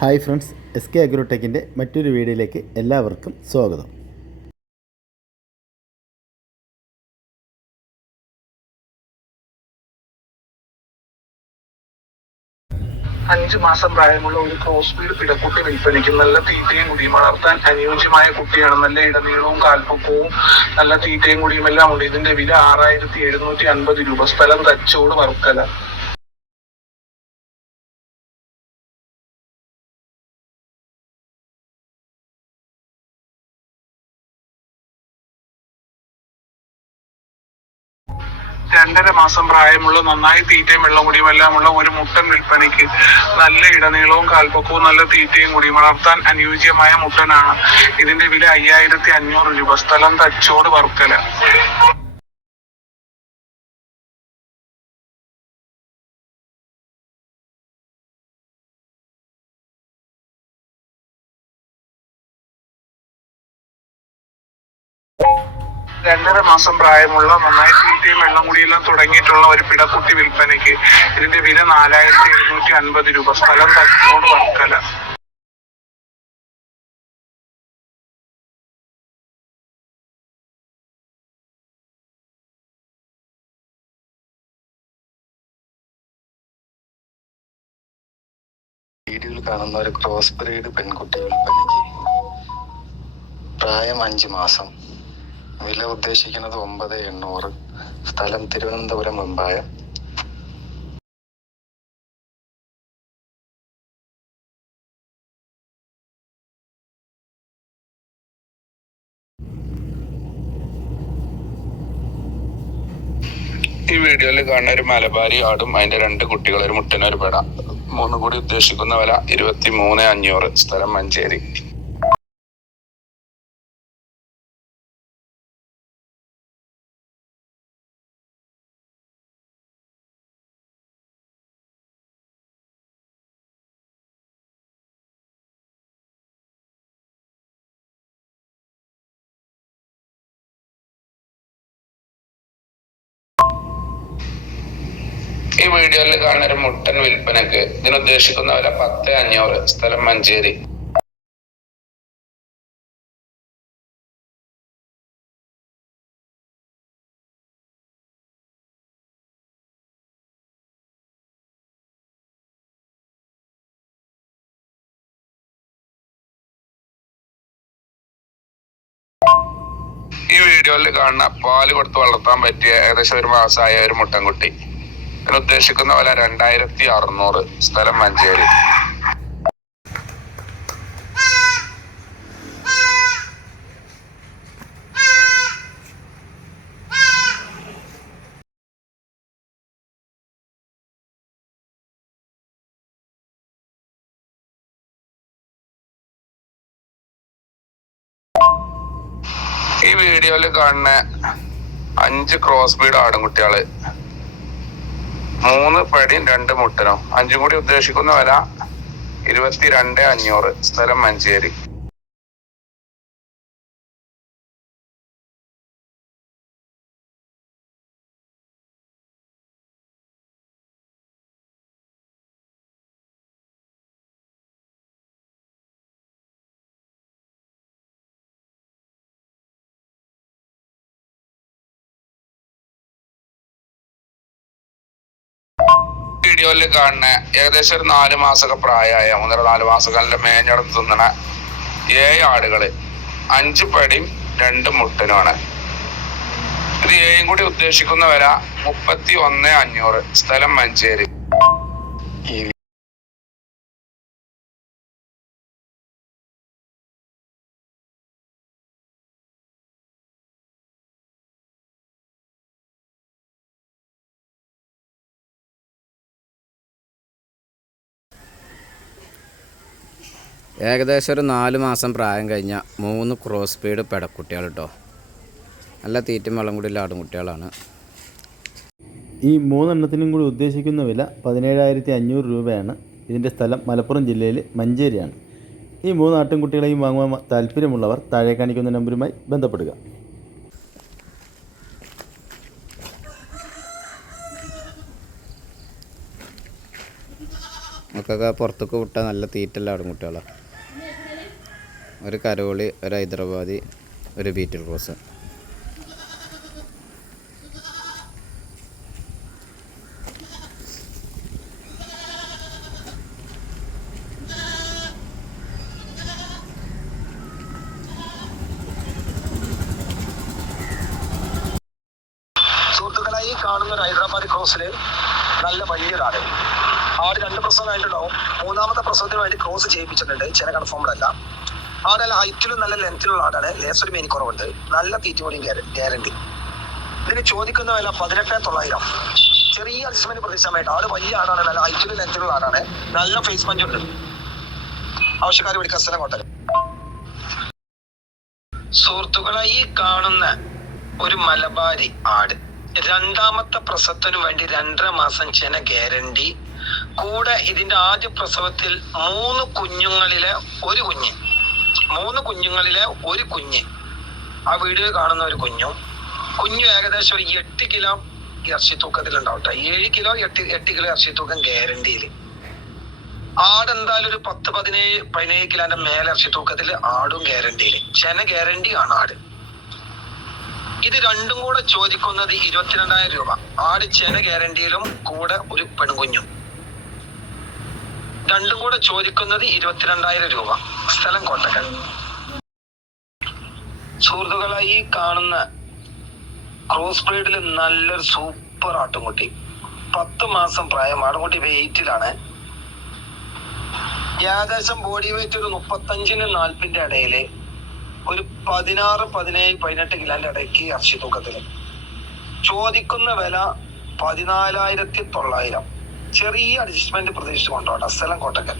Hi friends, S K അഗ്രോടെക്കിൻ്റെ മറ്റൊരു വീഡിയോയിലേക്ക് എല്ലാവർക്കും സ്വാഗതം. അഞ്ച് മാസം പ്രായമുള്ള ഒരു ക്രോസ് ബീഡ് പിടക്കുട്ടി വിൽപ്പനയ്ക്ക്. നല്ല തീറ്റയും കുടിയും, വളർത്താൻ അനുയോജ്യമായ കുട്ടിയാണ്. നല്ല ഇടനീളവും കാൽപ്പൊക്കവും നല്ല തീറ്റയും കുടിയും എല്ലാം ഉണ്ട്. ഇതിന്റെ വില 6750 രൂപ. സ്ഥലം തച്ചോട്, വർക്കല. രണ്ടര മാസം പ്രായമുള്ള, നന്നായി തീറ്റയും വെള്ളം കുടിയും എല്ലാമുള്ള ഒരു മുട്ടൻ വിൽപ്പനയ്ക്ക്. നല്ല ഇടനീളവും കാൽപ്പൊക്കവും നല്ല തീറ്റയും കുടിയും, വളർത്താൻ അനുയോജ്യമായ മുട്ടനാണ്. ഇതിന്റെ വില 5500 രൂപ. സ്ഥലം തച്ചോട്, വർക്കല. രണ്ടര മാസം പ്രായമുള്ള, നന്നായി തീറ്റയും വെള്ളം കുടിയെല്ലാം തുടങ്ങിയിട്ടുള്ള ഒരു പിടക്കുട്ടി വിൽപ്പനയ്ക്ക്. ഇതിന്റെ വില 4750 രൂപ. സ്ഥലം തച്ചോട്, വർക്കല. വീഡിയോയിൽ കാണുന്ന ഒരു ക്രോസ് ബ്രീഡ് പെൺകുട്ടി വിൽപ്പനയ്ക്ക്. പ്രായം 5 മാസം. വില ഉദ്ദേശിക്കുന്നത് 9800. സ്ഥലം തിരുവനന്തപുരം, വെമ്പായം. ഈ വീഡിയോയിൽ കാണുന്ന ഒരു മലബാരി ആടും അതിന്റെ 2 കുട്ടികൾ, ഒരു മുട്ടനും ഒരു പെട. 3 കൂടി ഉദ്ദേശിക്കുന്ന വില 23,500. സ്ഥലം മഞ്ചേരി. ഈ വീഡിയോയിൽ കാണുന്ന ഒരു മുട്ടൻ വിൽപ്പനക്ക്. ഇതിന് ഉദ്ദേശിക്കുന്ന വില 10,500. സ്ഥലം മഞ്ചേരി. ഈ വീഡിയോയിൽ കാണുന്ന പാല് കൊടുത്ത് വളർത്താൻ പറ്റിയ ഏകദേശം 1 മാസമായ ഒരു മുട്ടൻകുട്ടി. ഉദ്ദേശിക്കുന്ന വില 2600. സ്ഥലം മഞ്ചേരി. ഈ വീഡിയോയിൽ കാണുന്ന 5 ക്രോസ് ബീഡ് ആടുംകുട്ടികള്. 3 പടിയും 2 മുട്ടനും. 5 കൂടി ഉദ്ദേശിക്കുന്ന വില 22,500. സ്ഥലം മഞ്ചേരി. വീഡിയോയിൽ കാണുന്ന ഏകദേശം ഒരു 4 മാസമൊക്കെ പ്രായമായ, 3-4 മാസക്കാലിന്റെ മേഞ്ഞടത്ത് തിന്നണ 7 ആടുകള്. 5 പടിയും 2 മുട്ടനുമാണ്. ഇത് 7 കൂടി ഉദ്ദേശിക്കുന്ന വില 31,500. സ്ഥലം മഞ്ചേരി. ഏകദേശം ഒരു 4 മാസം പ്രായം കഴിഞ്ഞ 3 ക്രോസ് ബീഡ് പെടക്കുട്ടികൾ കേട്ടോ. നല്ല തീറ്റയും വെള്ളം കൂടി ആടും കുട്ടികളാണ്. ഈ 3 എണ്ണത്തിനും കൂടി ഉദ്ദേശിക്കുന്ന വില 17,500 രൂപയാണ്. ഇതിൻ്റെ സ്ഥലം മലപ്പുറം ജില്ലയിൽ മഞ്ചേരിയാണ്. ഈ 3 ആട്ടിൻകുട്ടികളെയും വാങ്ങുവാൻ താല്പര്യമുള്ളവർ താഴെ കാണിക്കുന്ന നമ്പറുമായി ബന്ധപ്പെടുക. നമുക്ക് ഇവർക്കൊക്കെ പുറത്തേക്ക് വിട്ടാൽ നല്ല തീറ്റല്ല ആടുംകുട്ടികളാണ്. ഒരു കരോളി, ഒരു ഹൈദരാബാദി, ഒരു ബീറ്റിൽ ക്രോസ്. സുഹൃത്തുക്കളായി കാണുന്ന ഒരു ഹൈദരാബാദ് ക്രോസില് നല്ല വലിയൊരാട്. ആട് 2 പ്രസവം കഴിഞ്ഞിട്ടുണ്ടാവും. 3ാമത്തെ പ്രസവത്തിന് വേണ്ടി ക്രോസ് ചെയ്യിപ്പിച്ചിട്ടുണ്ട്. ചില കൺഫേംഡ് അല്ല. ആട് നല്ല ഹൈറ്റിലും നല്ല ലെങ്ത്തിലുള്ള ആടാണ്. ലേസൊരു മേനിക്കുറവുണ്ട്. നല്ല തീറ്റുകൂടിയും ഗ്യാരണ്ടി. ഇതിന് ചോദിക്കുന്ന വില 18,900. ചെറിയ അഡ്ജസ്റ്റ്മെന്റ് പ്രതീക്ഷമായിട്ട്. ആട് വലിയ ആടാണ്, നല്ല ഹൈറ്റിലും ലെങ്ത്തിലുള്ള ആടാണ്, നല്ല ഫേസ് പഞ്ച് ഉണ്ട്. ആവശ്യക്കാർ വിളിക്കാൻ സ്ഥലം കോട്ടയം. സുഹൃത്തുക്കളായി കാണുന്ന ഒരു മലബാരി ആട് 2ാമത്തെ പ്രസവത്തിന് വേണ്ടി 2.5 മാസം ചെന ഗ്യാരണ്ടി. കൂടെ ഇതിന്റെ ആദ്യ പ്രസവത്തിൽ 3 കുഞ്ഞുങ്ങളിലെ ഒരു കുഞ്ഞ് ആ വീഡിയോ കാണുന്ന ഒരു കുഞ്ഞു ഏകദേശം ഒരു 8 കിലോ ഇറച്ചി തൂക്കത്തിൽ ഉണ്ടാവട്ടെ. 7 കിലോ 8 കിലോ ഇറച്ചി തൂക്കം ഗ്യാരണ്ടിയിൽ. ആട് എന്തായാലും ഒരു 10-17 കിലോന്റെ മേലെ ഇറച്ചി തൂക്കത്തിൽ ആടും ഗ്യാരണ്ടിയിൽ. ചെന ഗ്യാരണ്ടി ആണ് ആട്. ഇത് രണ്ടും കൂടെ ചോദിക്കുന്നത് 22,000 രൂപ. ആട് ചെന ഗ്യാരണ്ടിയിലും കൂടെ ഒരു പെൺകുഞ്ഞും. രണ്ടും കൂടെ ചോദിക്കുന്നത് 22,000 രൂപ. സ്ഥലം കോട്ടക്കൽ. സുഹൃത്തുക്കളായി കാണുന്ന ക്രോസ് ബ്രീഡിൽ നല്ലൊരു സൂപ്പർ ആട്ടുംകുട്ടി. 10 മാസം പ്രായം. ആട്ടുംകുട്ടി വെയിറ്റിലാണ്. ഏകദേശം ബോഡി വെയിറ്റ് ഒരു 35-40 ഇടയില്, ഒരു 16-17-18 കിലോന്റെ ഇടയ്ക്ക് ഇറച്ചി തൂക്കത്തില്. ചോദിക്കുന്ന വില 14,900. ചെറിയ അഡ്ജസ്റ്റ്മെന്റ് പ്രതീക്ഷിച്ചു കൊണ്ടോട്ടെ. സ്ഥലം കോട്ടക്കൽ.